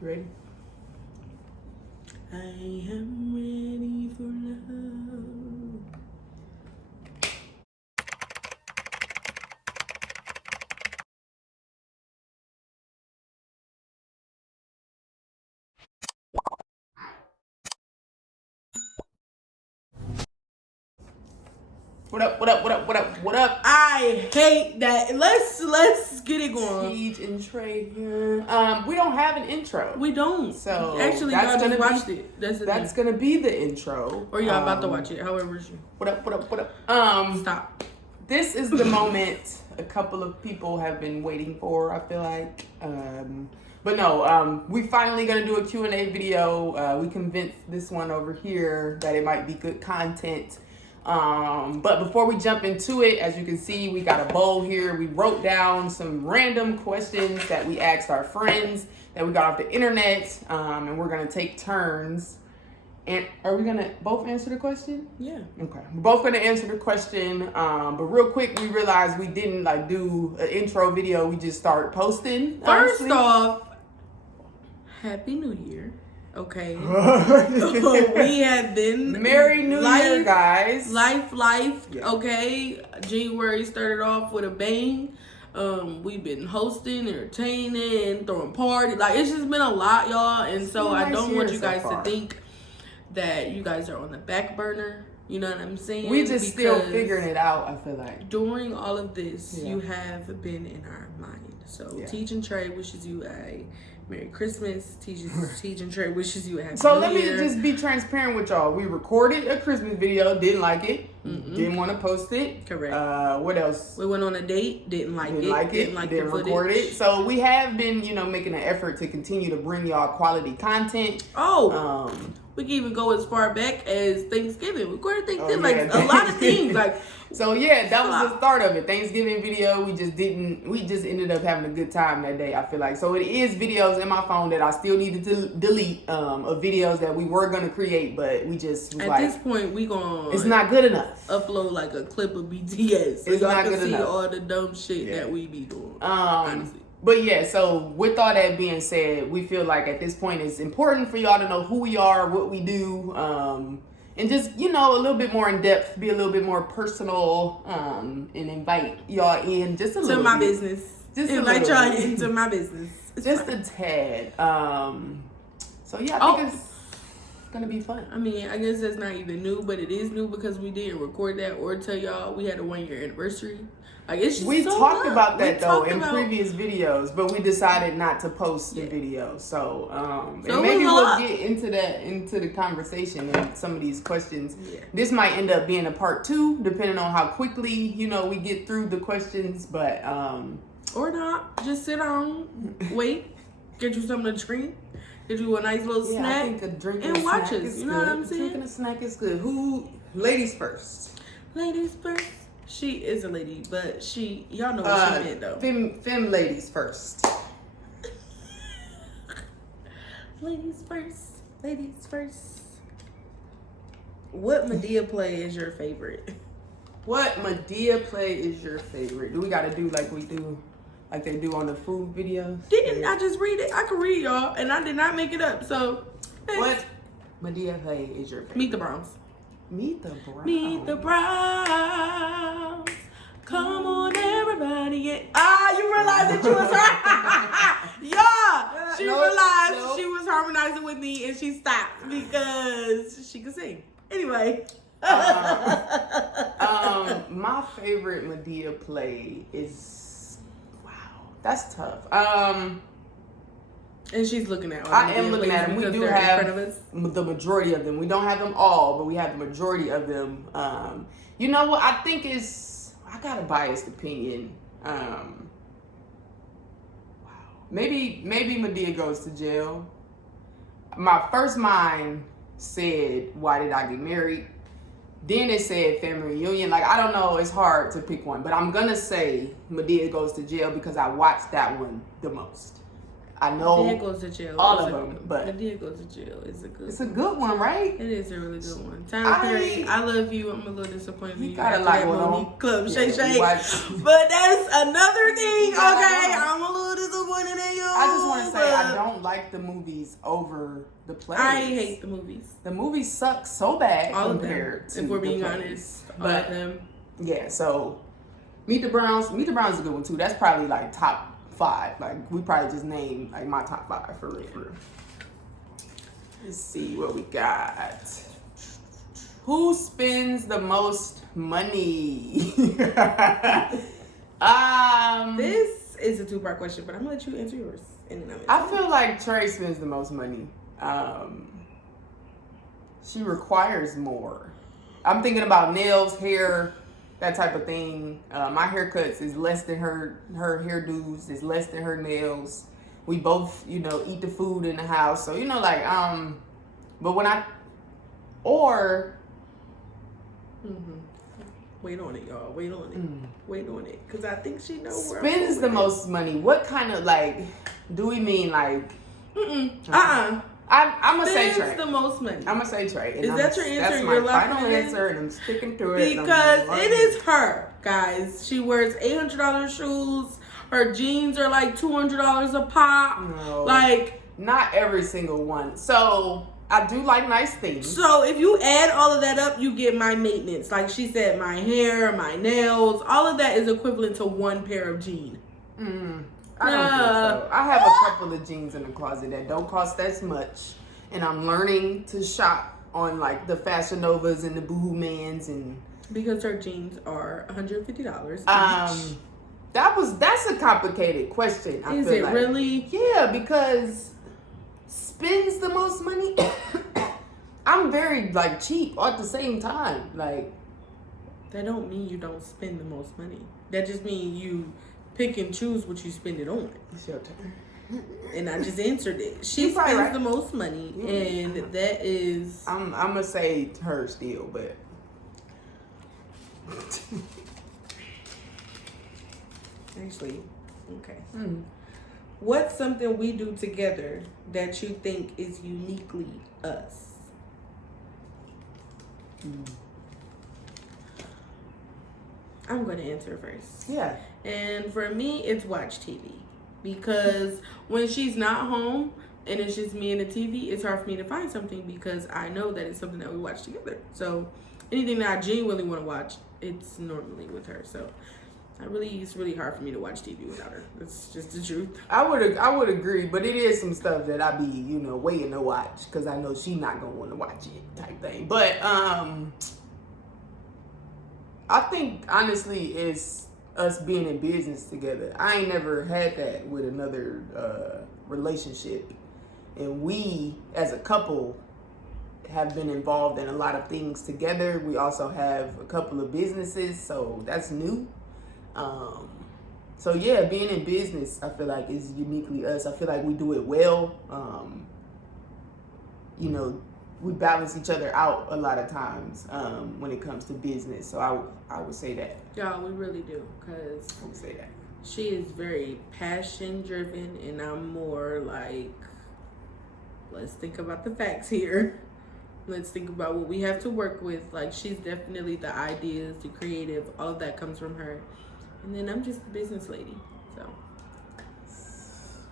Ready? I am ready for love. What up, what up, what up, what up, what up? I hate that. Let's get it going. Teach and trade here. We don't have an intro. We don't. So actually, y'all just watched it. That's gonna be the intro. Or y'all about to watch it. However, it's you. What up, what up, what up? Stop. This is the moment a couple of people have been waiting for, I feel like. But no, we finally gonna do a Q&A video. We convinced this one over here that it might be good content. But before we jump into it, as you can see, we got a bowl here. We wrote down some random questions that we asked our friends that we got off the internet, and we're gonna take turns. And are we gonna both answer the question? Yeah. Okay. We're both gonna answer the question. But real quick, we realized we didn't do an intro video. We just started posting. First off, Happy New Year. Okay. We have been Merry New Year, guys. Life. Yeah. Okay. January started off with a bang. We've been hosting, entertaining, throwing parties. It's just been a lot, y'all. And so I don't want you guys to think that you guys are on the back burner. You know what I'm saying? We just still figuring it out, I feel like. During all of this, you have been in our mind. So Teach and Trey wishes you a Merry Christmas. Teach and Trey wishes you a Happy New Year. So let me just be transparent with y'all. We recorded a Christmas video, didn't like it, didn't want to post it. Correct. What else? We went on a date, didn't like it, didn't record it. So we have been, making an effort to continue to bring y'all quality content. We can even go as far back as Thanksgiving. We recorded Thanksgiving, a lot of things. So yeah, that was the start of it. Thanksgiving video, we just ended up having a good time that day, I feel like. So it is videos in my phone that I still needed to delete, of videos that we were gonna create, but we just was at this point we gonna it's not good enough. Upload a clip of BTS. So it's y'all not can good see enough. all the dumb shit that we be doing. Honestly. But yeah, so with all that being said, we feel like at this point it's important for y'all to know who we are, what we do, and just, a little bit more in depth, be a little bit more personal, and invite y'all in just a little to my bit. business. Just invite y'all into my business. Just a tad. So yeah, I think it's gonna be fun. I mean, I guess that's not even new, but it is new because we didn't record that or tell y'all we had a 1-year anniversary. We talked about that though in previous videos, but we decided not to post the video. So, and maybe we'll get into the conversation and some of these questions. Yeah. This might end up being a part 2, depending on how quickly we get through the questions. But or not, just sit down, wait, get you something to drink, get you a nice little snack, I think a drink and watch us. You know what I'm saying? Drinking a snack is good. Ladies first. Ladies first. She is a lady, but y'all know what she meant though. Femme ladies first. Ladies first. Ladies first. What Madea play is your favorite? What Madea play is your favorite? Do we gotta do like they do on the food videos? Didn't I just read it? I can read y'all, and I did not make it up. So, what Madea play is your favorite? Meet the Browns. Meet the Browns. Meet the Browns. Come on, everybody. You realized that you was she realized she was harmonizing with me and she stopped because she could sing. Anyway. My favorite Madea play is, that's tough. And she's looking at them. I am looking at them. We do have the majority of them. We don't have them all, but we have the majority of them. You know what? I think I got a biased opinion. Wow. Maybe Madea goes to jail. My first mind said, why did I get married? Then it said family reunion. I don't know. It's hard to pick one, but I'm going to say Madea goes to jail because I watched that one the most. I know Madea goes to jail. All of them, but Madea goes to jail. It's a good one, right? It is a really good one. Tyler Perry, I love you. I'm a little disappointed in you. Gotta like Monique Club Shay Shay. But that's another thing. Okay, I'm a little disappointed like the movies over the plays. I hate the movies. The movies suck so bad All compared of to them, if we're the being plays. honest. All But of them. yeah, so Meet the Browns. Meet the Browns is a good one too. That's probably like top 5. Like we probably just named like my top 5 for real. Let's see what we got. Who spends the most money? This is a 2-part question, but I'm gonna let you answer yours. And then I feel like Trey spends the most money. She requires more. I'm thinking about nails, hair, that type of thing. My haircuts is less than her hairdos, is less than her nails. We both, eat the food in the house. So, but when wait on it, y'all. Wait on it. Wait on it. Because I think she knows where spends the most money. What kind of, do we mean, I'm going to say Trey. Spends the most money. I'm going to say Trey. Is that your answer? That's my final answer, and I'm sticking to it. Because it is her, guys. She wears $800 shoes. Her jeans are like $200 a pop. No, not every single one. So I do like nice things. So if you add all of that up, you get my maintenance. Like she said, my hair, my nails, all of that is equivalent to 1 pair of jeans. I don't think so. I have a couple of jeans in the closet that don't cost as much, and I'm learning to shop on the Fashion Novas and the Boohoo Mans and. Because her jeans are $150 each. That's a complicated question. Is it really? Yeah, because spends the most money. I'm very cheap at the same time. That don't mean you don't spend the most money. That just means you pick and choose what you spend it on. It's your turn. And I just answered it. She spends the most money, and that is. I'm gonna say her still, but. Actually, okay. What's something we do together that you think is uniquely us? I'm going to answer first. Yeah. And for me, it's watch TV. Because when she's not home and it's just me and the TV, it's hard for me to find something because I know that it's something that we watch together. So anything that I genuinely want to watch, it's normally with her. So it's really hard for me to watch TV without her. That's just the truth. I would agree, but it is some stuff that I be, waiting to watch because I know she's not gonna want to watch it type thing. But I think honestly it's us being in business together. I ain't never had that with another relationship, and we as a couple have been involved in a lot of things together. We also have a couple of businesses, so that's new. So yeah, being in business, I feel like is uniquely us. I feel like we do it well. We balance each other out a lot of times when it comes to business. So I would say that. Yeah, we really do, because I would say that she is very passion driven, and I'm more let's think about the facts here. Let's think about what we have to work with. She's definitely the ideas, the creative, all of that comes from her. And then I'm just the business lady, so.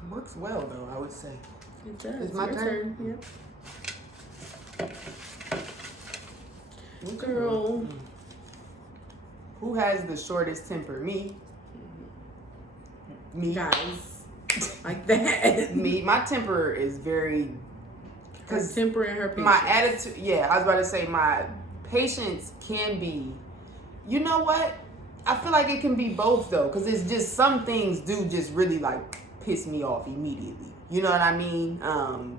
Works well, though, I would say. It does. It's my turn. Yep. Girl. Who has the shortest temper? Me. Guys. Like that. Me. My temper is very... Her temper and her patience. My attitude... Yeah, I was about to say my patience can be... You know what? I feel like it can be both though, because it's just some things do just really piss me off immediately. You know what I mean?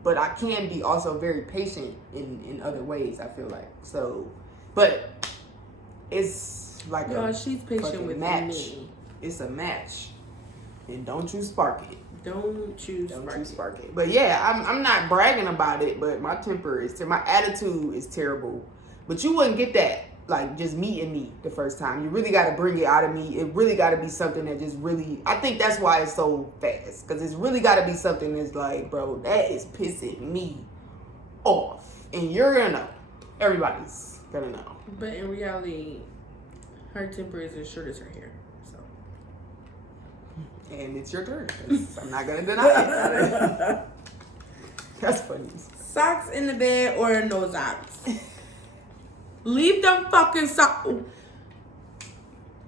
But I can be also very patient in other ways, I feel like. So, but it's she's patient with match. me. It's a match, and don't you spark it. Don't you spark it. But yeah, I'm not bragging about it, but my temper is my attitude is terrible. But you wouldn't get that. Just meeting me the first time. You really got to bring it out of me. It really got to be something that just really... I think that's why it's so fast. Because it's really got to be something that's bro, that is pissing me off. And you're going to know. Everybody's going to know. But in reality, her temper is as short as her hair. So. And it's your turn. I'm not going to deny it. That's funny. Socks in the bed or no socks? Leave them fucking socks.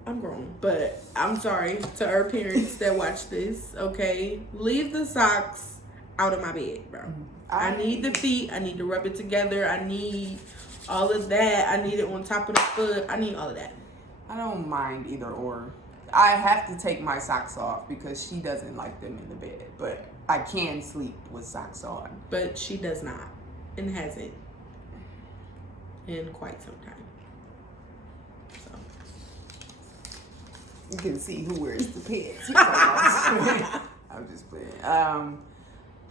I'm grown, but I'm sorry to our parents that watch this, okay? Leave the socks out of my bed, bro. I need the feet. I need to rub it together. I need all of that. I need it on top of the foot. I need all of that. I don't mind either or. I have to take my socks off because she doesn't like them in the bed, but I can sleep with socks on. But she does not and hasn't in quite some time. So you can see who wears the pants. I'm just playing.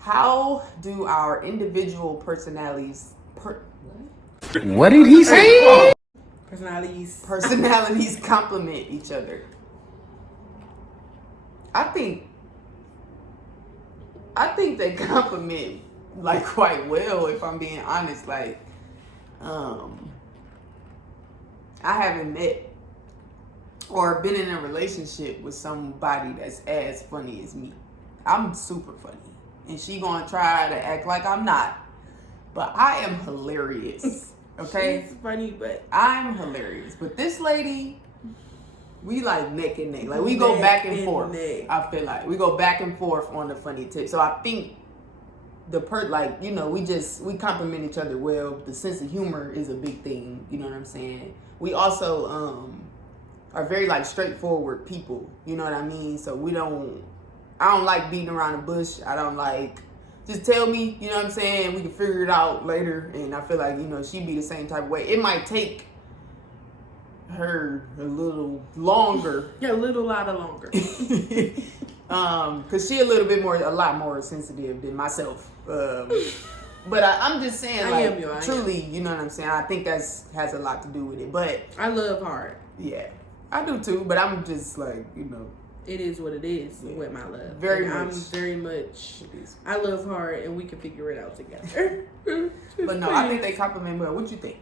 How do our individual personalities What did he say? Personalities complement each other? I think they complement like quite well, if I'm being honest. Like, I haven't met or been in a relationship with somebody that's as funny as me. I'm super funny, and she gonna try to act like I'm not, but I am hilarious. Okay, she's funny, but I'm hilarious. But this lady, we like neck and neck. Like, we go back and forth. I feel like we go back and forth on the funny tip. So I think we compliment each other well. The sense of humor is a big thing. You know what I'm saying? We also are very like straightforward people. You know what I mean? So I don't like beating around the bush. I don't like, just tell me, you know what I'm saying? We can figure it out later. And I feel like, she'd be the same type of way. It might take her a little longer. Yeah, a little lot of longer. Cause she a lot more sensitive than myself. But I'm just saying, truly, you know what I'm saying? I think has a lot to do with it. But I love hard. Yeah, I do too. But I'm just like, it is what it is with my love. Very much. I'm very much. I love hard, and we can figure it out together. But no, I think they complement well. What you think?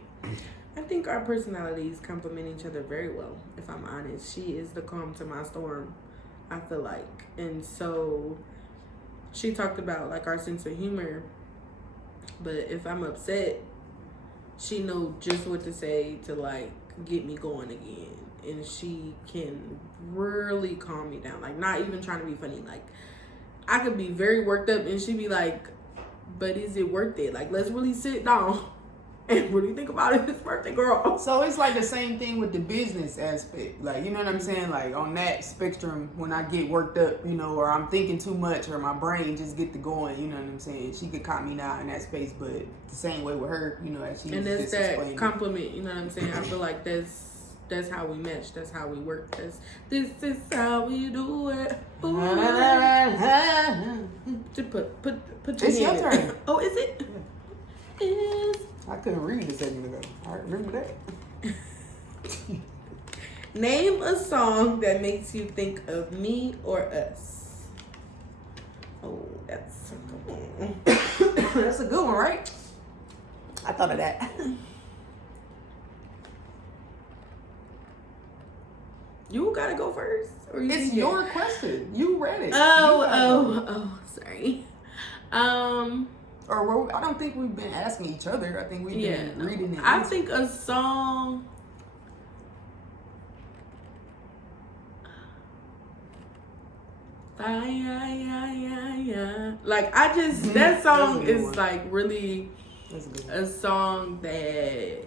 I think our personalities complement each other very well, if I'm honest. She is the calm to my storm, I feel like. And so she talked about like our sense of humor, but if I'm upset, she knows just what to say to like get me going again. And she can really calm me down. Like, not even trying to be funny. Like, I could be very worked up and she'd be like, but is it worth it? Like, let's really sit down and really think about it. It's birthday, girl. So it's like the same thing with the business aspect. Like, you know what I'm saying? Like, on that spectrum, when I get worked up, or I'm thinking too much, or my brain just get to going, you know what I'm saying? She could calm me down in that space, but the same way with her, as she and was that's just that explaining. compliment, you know what I'm saying? I feel like that's how we match. That's how we work. This is how we do it. Ooh. Put your It's your hand in. turn. Oh, is it? Yeah. I couldn't read a second ago. I remember that. Name a song that makes you think of me or us. Oh, that's a good one. That's a good one, right? I thought of that. You gotta go first. Or It's your question. You read it. Oh, sorry. Or I don't think we've been asking each other. I think we've been reading it. I think a song. Like, I just, that song is like really a song that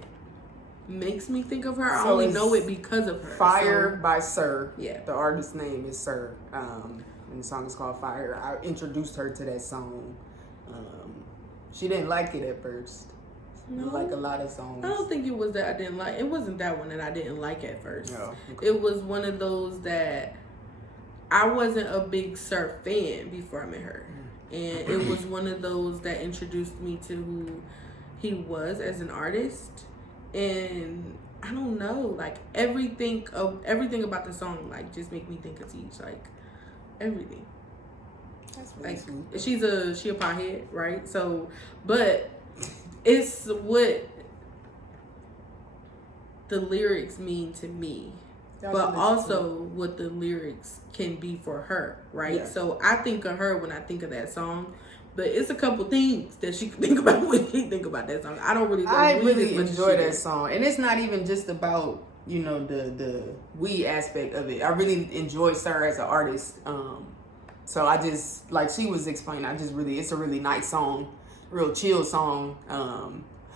makes me think of her. I only know it because of her. Fire by Sir. Yeah. The artist's name is Sir. And the song is called Fire. I introduced her to that song. She didn't like it at first. No. Like a lot of songs. I don't think it was that I didn't like. It wasn't that one that I didn't like at first. No. Okay. It was one of those that I wasn't a big Sir fan before I met her. And it was one of those that introduced me to who he was as an artist. And I don't know, like everything about the song like just make me think of Teach, like everything. That's really like sweet. She a pothead, right? So, but it's what the lyrics mean to me, but also what the lyrics can be for her, right? Yeah. So I think of her when I think of that song, But it's a couple things that she can think about when she think about that song. I don't really know. I really enjoy that song. And it's not even just about, you know, the weed aspect of it. I really enjoy her as an artist. So I just, like she was explaining, it's a really nice song. Real chill song.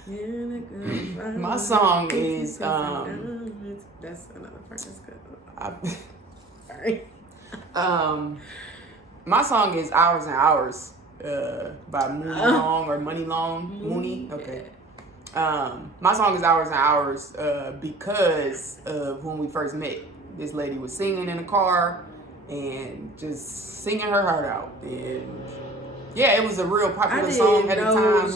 My song is that's another part. That's good. Sorry. My song is Hours and Hours by Mooney Long or Money Long. Mooney. Okay. My song is Hours and Hours because of when we first met. This lady was singing in the car and just singing her heart out, and yeah, it was a real popular song at the time.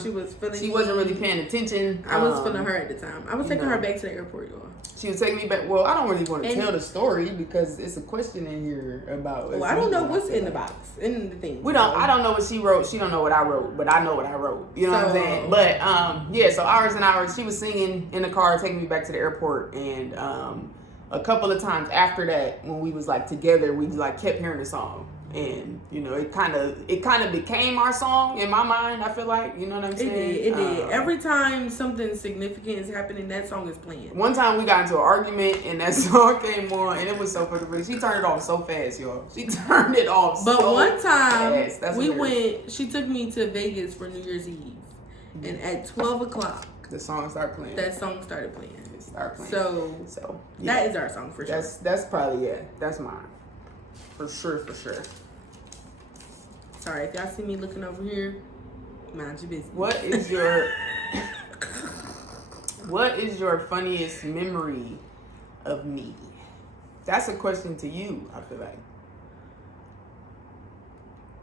She wasn't really paying attention. I was feeling her at the time. I was taking her back to the airport, y'all. She was taking me back. Well, I don't really want to tell the story because it's a question in here about. Well, I don't know what's in the box, in the thing. I don't know what she wrote. She don't know what I wrote, but I know what I wrote. You know what I'm saying? But yeah. So Hours and Hours. She was singing in the car, taking me back to the airport, and a couple of times after that, when we was like together, we like kept hearing the song. And you know, it kind of became our song in my mind. I feel like, you know what I'm saying. It did. Every time something significant is happening, that song is playing. One time we got into an argument and that song came on, and it was so fucking funny. She turned it off so fast, y'all. She turned it off. But so one time fast. we went. She took me to Vegas for New Year's Eve, and at 12:00, the song started playing. That song started playing. It started playing. So yeah. That is our song for sure. That's probably that's mine. For sure. Sorry, if y'all see me looking over here, mind your business. What is your funniest memory of me? That's a question to you, I feel like.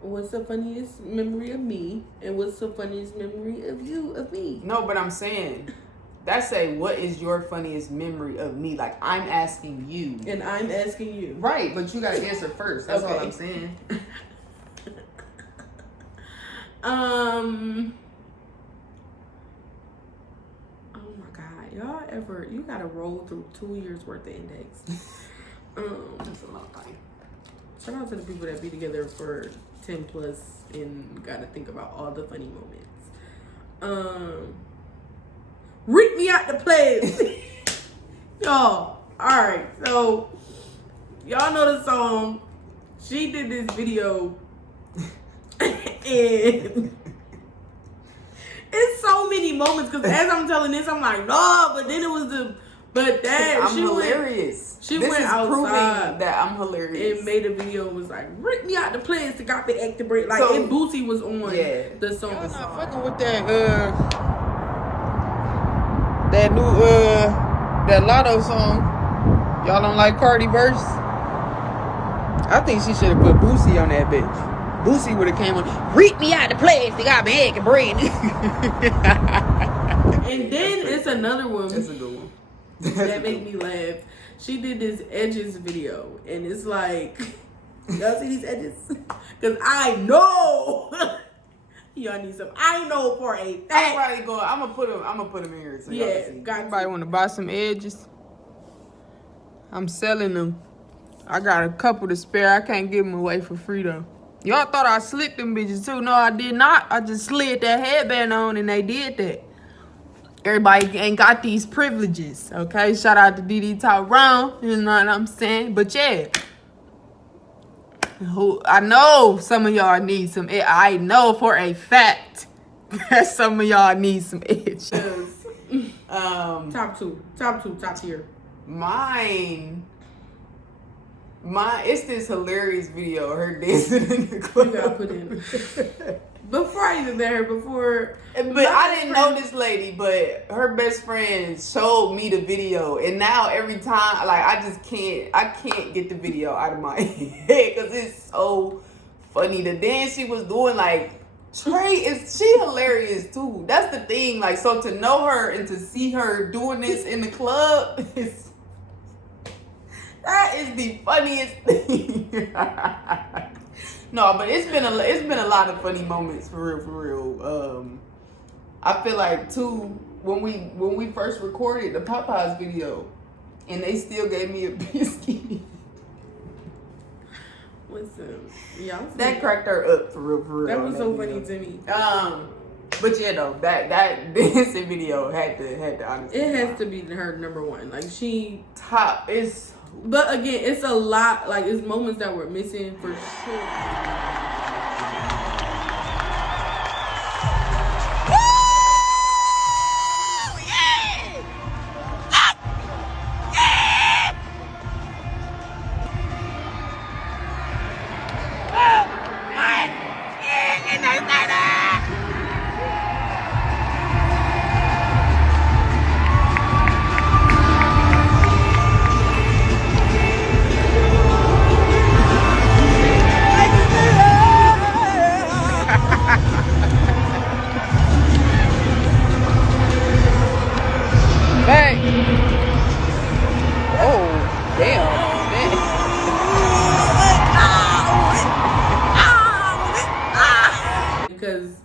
What's the funniest memory of me? And what's the funniest memory of you, of me? No, but I'm saying, that's what is your funniest memory of me? Like, I'm asking you. And I'm asking you. Right, but you gotta answer first. That's all I'm saying. Oh my God, you gotta roll through 2 years worth of index. That's a long time. Shout out to the people that be together for 10 plus and gotta think about all the funny moments. Read me out the place. Y'all, alright, so y'all know the song. She did this video. And it's so many moments because as I'm telling this, I'm like, no, but then it was I'm hilarious. She went outside that I'm hilarious. and made a video, was like, rip me out the place to got the acting break. Like, and Boosie was on the song. Y'all not fucking with that new that Lotto song. Y'all don't like Cardi verse? I think she should have put Boosie on that bitch. Boosie would have came on, read me out the place, they got me egg and bread. And then it's another one. That's a good one. That made me laugh. She did this edges video, and it's like, y'all see these edges? Because I know y'all need some. I know for a fact. I'm gonna put them in here so y'all can see. Anybody want to buy some edges? I'm selling them. I got a couple to spare. I can't give them away for free though. Y'all thought I slicked them bitches too. No, I did not. I just slid that headband on and they did that. Everybody ain't got these privileges, okay? Shout out to DD Talk Round, you know what I'm saying? But yeah, I know some of y'all need some. I know for a fact that some of y'all need some edge. Top tier. It's this hilarious video of her dancing in the club. You gotta put in. Before I even met her, but I didn't know this lady, but her best friend showed me the video, and now every time, like, I can't get the video out of my head because it's so funny. The dance she was doing, like, she hilarious too. That's the thing. Like, so to know her and to see her doing this in the club that is the funniest thing. No, but it's been a lot of funny moments for real. I feel like too when we first recorded the Popeyes video, and they still gave me a biscuit. Listen, y'all. That cracked her up for real. That was so video. funny to me. But yeah, though that dancing video had to honestly. It has to be her number one. Like she top is. But again, it's a lot. Like it's moments that we're missing for sure. Because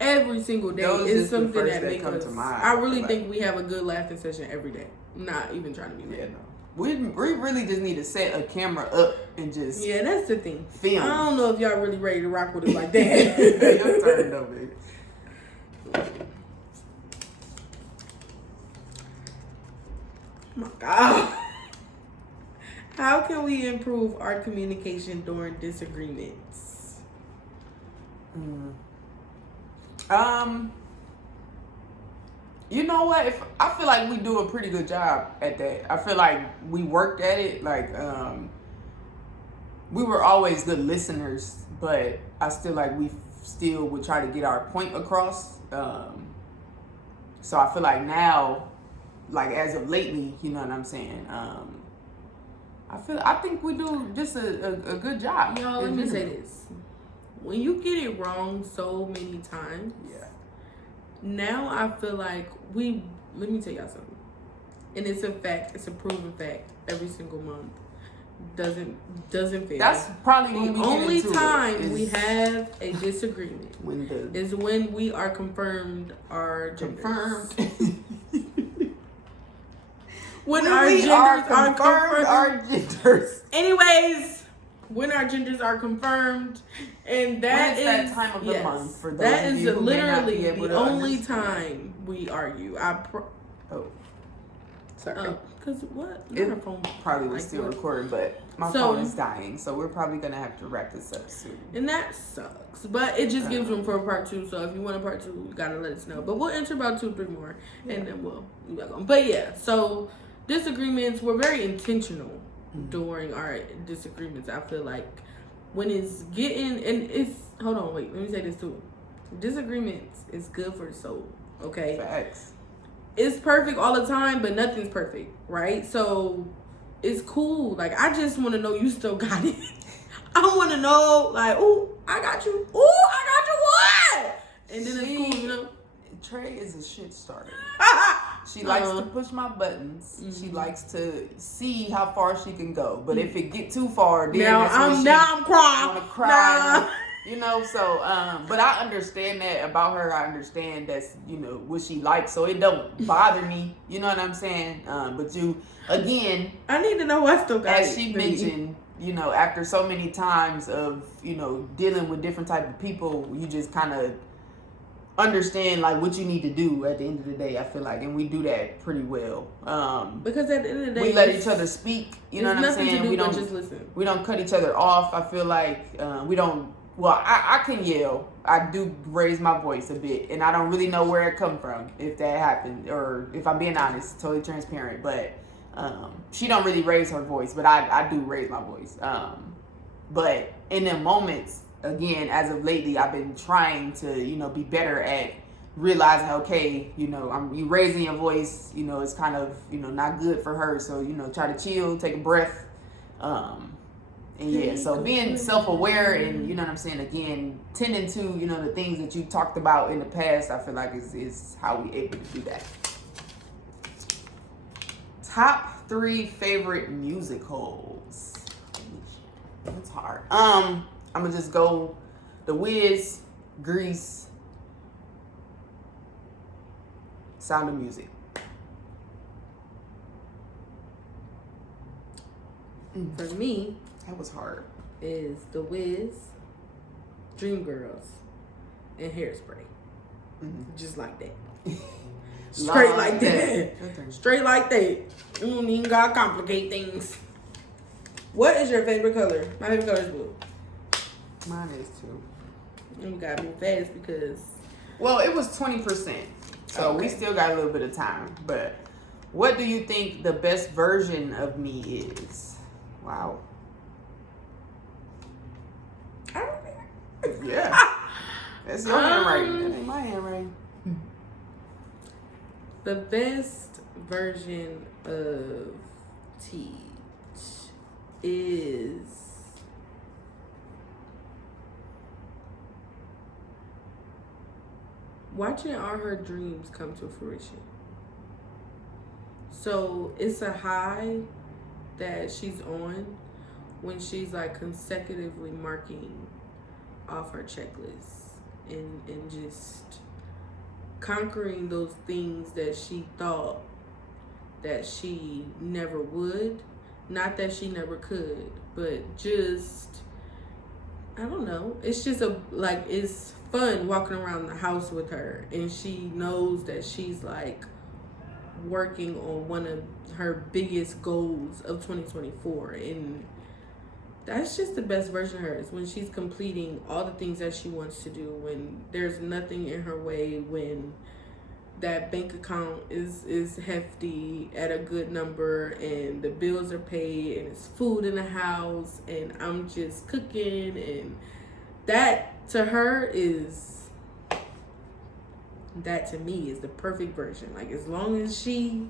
every single day is something that makes us. I really think we have a good laughing session every day. Not even trying to be mad. Yeah, no. We really just need to set a camera up and just. Yeah, that's the thing. Film. I don't know if y'all really ready to rock with it like that. Your turn though, baby. Oh my God. How can we improve our communication during disagreements? You know what? I feel like we do a pretty good job at that. I feel like we worked at it. Like, we were always good listeners, but I still like we still would try to get our point across. So I feel like now, like as of lately, you know what I'm saying? I think we do just a good job. Y'all, let me say this. When you get it wrong so many times, now I feel like let me tell y'all something. And it's a fact, it's a proven fact, every single month doesn't fail. That's probably when the only time we have a disagreement is when we are confirmed our genders. When our genders are confirmed. Our genders. Anyways, when our genders are confirmed, and that is that time of the month for those that of is you who may not literally be able the to only understand. time we argue. Sorry. Cause what? It Our phone probably was like, still what? recording, but my phone is dying, so we're probably gonna have to wrap this up soon. And that sucks, but it just gives room for a part 2. So if you want a part 2, you gotta let us know. But we'll enter about 2, 3 more, and then we'll go. But yeah, so disagreements, we're very intentional during our disagreements. I feel like when it's getting hold on, wait, let me say this too. Disagreements is good for the soul. Okay. Facts. It's perfect all the time, but nothing's perfect, right? So it's cool. Like, I just want to know you still got it. I want to know, like, ooh, I got you. Ooh, I got you what? And then it's cool, you know? Trey is a shit starter. She likes to push my buttons. She likes to see how far she can go. But if it get too far, then I'm crying. Want to cry. You know, so, but I understand that about her. I understand that's, you know, what she likes. So it don't bother me. You know what I'm saying? But you, again. I need to know what still got as she mentioned, you know, after so many times of, you know, dealing with different type of people, you just kind of understand, like, what you need to do at the end of the day, I feel like. And we do that pretty well. Because at the end of the day, we let each other speak. You know what I'm saying? We don't just listen. We don't cut each other off. I feel like we don't. Well, I can yell. I do raise my voice a bit, and I don't really know where it come from, if that happened, or if I'm being honest, totally transparent. But she don't really raise her voice, but I do raise my voice. But in them moments, again, as of lately, I've been trying to, you know, be better at realizing, okay, you know, you raising your voice, you know, it's kind of, you know, not good for her. So, you know, try to chill, take a breath. And yeah, so being self-aware and, you know what I'm saying, again, tending to, you know, the things that you talked about in the past, I feel like is how we able to do that. Top 3 favorite musicals. That's hard. I'm gonna just go The Wiz, Grease, Sound of Music. For me, that was hard. is The Wiz, Dreamgirls, and Hairspray. Just like that. Straight like that. Straight like that. You don't even gotta complicate things. What is your favorite color? My favorite color is blue. Mine is too. And we gotta move fast because... Well, it was 20%. So we still got a little bit of time. But what do you think the best version of me is? Wow. Yeah. That's your handwriting. That ain't my handwriting. The best version of Teach is watching all her dreams come to fruition. So it's a high that she's on when she's like consecutively marking off her checklists and just conquering those things that she thought that she never would. Not that she never could, but just, I don't know. It's just it's fun walking around the house with her, and she knows that she's like working on one of her biggest goals of 2024, and that's just the best version of her, is when she's completing all the things that she wants to do, when there's nothing in her way, when that bank account is hefty at a good number and the bills are paid and it's food in the house and I'm just cooking, and that to me is the perfect version. Like, as long as she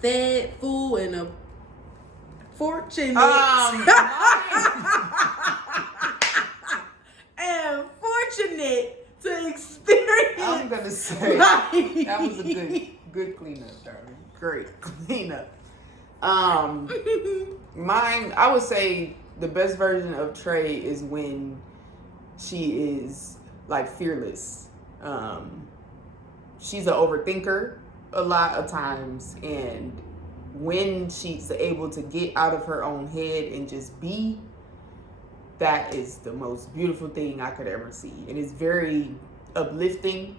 fed, full, and a fortunate and fortunate to experience. I'm gonna say that was a good cleanup, darling. Great cleanup. Mine, I would say the best version of Trey is when she is like fearless. She's an overthinker a lot of times, and when she's able to get out of her own head and just be, that is the most beautiful thing I could ever see. It is very uplifting.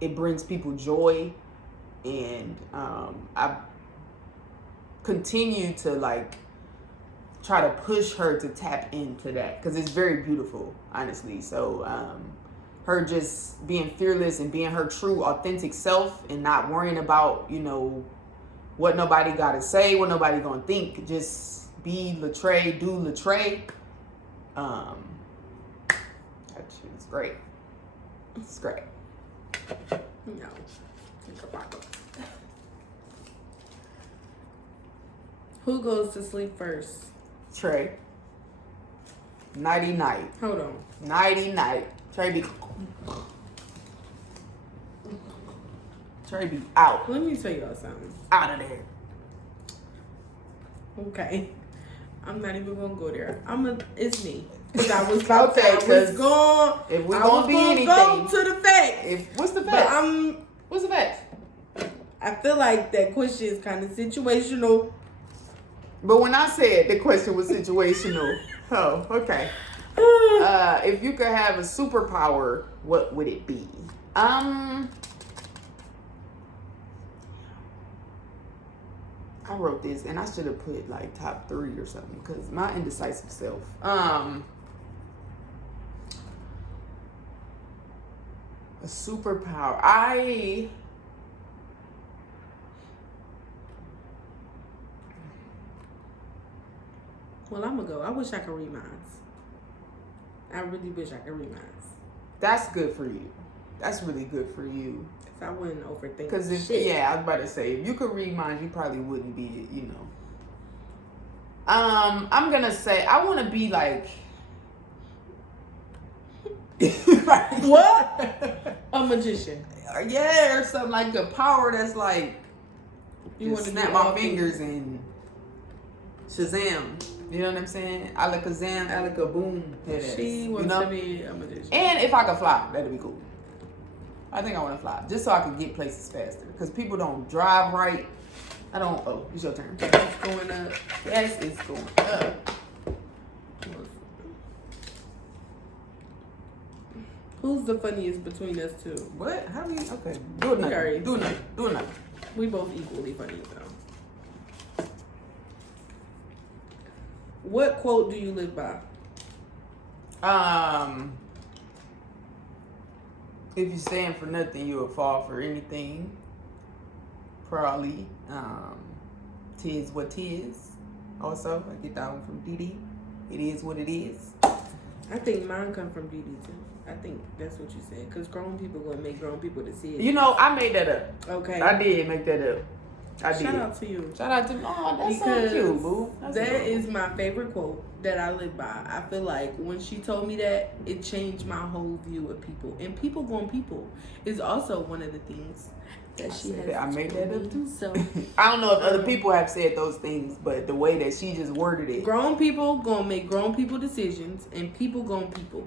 It brings people joy, and I continue to like try to push her to tap into that because it's very beautiful, honestly. So her just being fearless and being her true, authentic self, and not worrying about, what nobody gotta say, what nobody gonna think. Just be Latray, do Latray. That shit is great. It's great. No. Who goes to sleep first? Trey. Nighty night. Hold on. Nighty night. Trey be out. Let me tell y'all something. Out of there. Okay. I'm not even gonna go there. It's me. Because I was about Okay, to. I was going. If we're I gonna was be gonna anything, go to the facts. What's the But facts? What's the facts? I feel like that question is kind of situational. But when I said the question was situational, oh, okay. If you could have a superpower, what would it be? I wrote this and I should have put like top 3 or something because my indecisive self. A superpower. Well, I'm gonna go. I wish I could read minds. I really wish I could read minds. That's good for you. That's really good for you. I wouldn't overthink. Because I was about to say, if you could read minds, you probably wouldn't be, I'm gonna say I want to be like what? A magician. Yeah, or something like a power that's like you want to snap my fingers and Shazam. You know what I'm saying? Alakazam, alakaboom. She wants to be a magician. And if I could fly, that'd be cool. I think I want to fly just so I can get places faster. Because people don't drive right. I don't. Oh, it's your turn. It's going up. Yes, it's going up. Who's the funniest between us two? What? How do you? Okay. Do another. Do another. Do another. We both equally funny though. What quote do you live by? If you stand for nothing, you will fall for anything. Probably. Tis what tis. Also, I get that one from Didi. It is what it is. I think mine come from Didi too. I think that's what you said. Because grown people gonna make grown people decisions. You know, I made that up. Okay. I did make that up. I did. Shout out to you. Shout out to me. Oh, that's Because so cute, boo. That's that adorable. is my favorite quote that I live by. I feel like when she told me that, it changed my whole view of people. And people going people is also one of the things that she has. I made that up too. So I don't know if other people have said those things, but the way that she just worded it. grown people gonna make grown people decisions, and people gonna people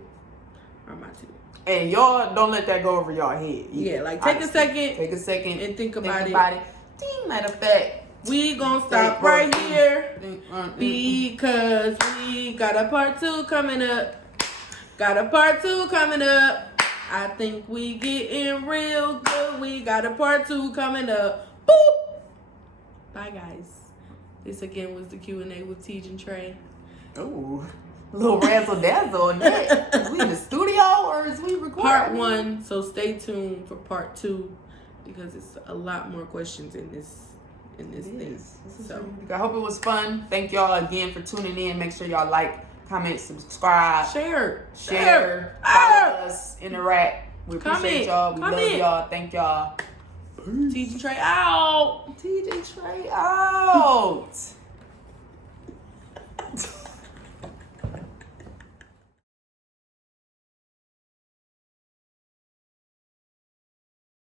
are my two. And y'all don't let that go over y'all head. Yeah, like take a second. Take a second and think about it. Ding, matter of fact. We gonna stop right here because we got a part 2 coming up. Got a part 2 coming up. I think we getting real good. We got a part 2 coming up. Boop. Bye guys. This again was the Q&A with Tej and Trey. Ooh, a little razzle dazzle on that. Is we in the studio or is we recording? Part 1. So stay tuned for part 2 because it's a lot more questions in this thing. So I hope it was fun. Thank y'all again for tuning in. Make sure y'all like, comment, subscribe, share, follow us, interact. We appreciate y'all. We love y'all. Thank y'all. Tej and Trey out. TJ Trey out.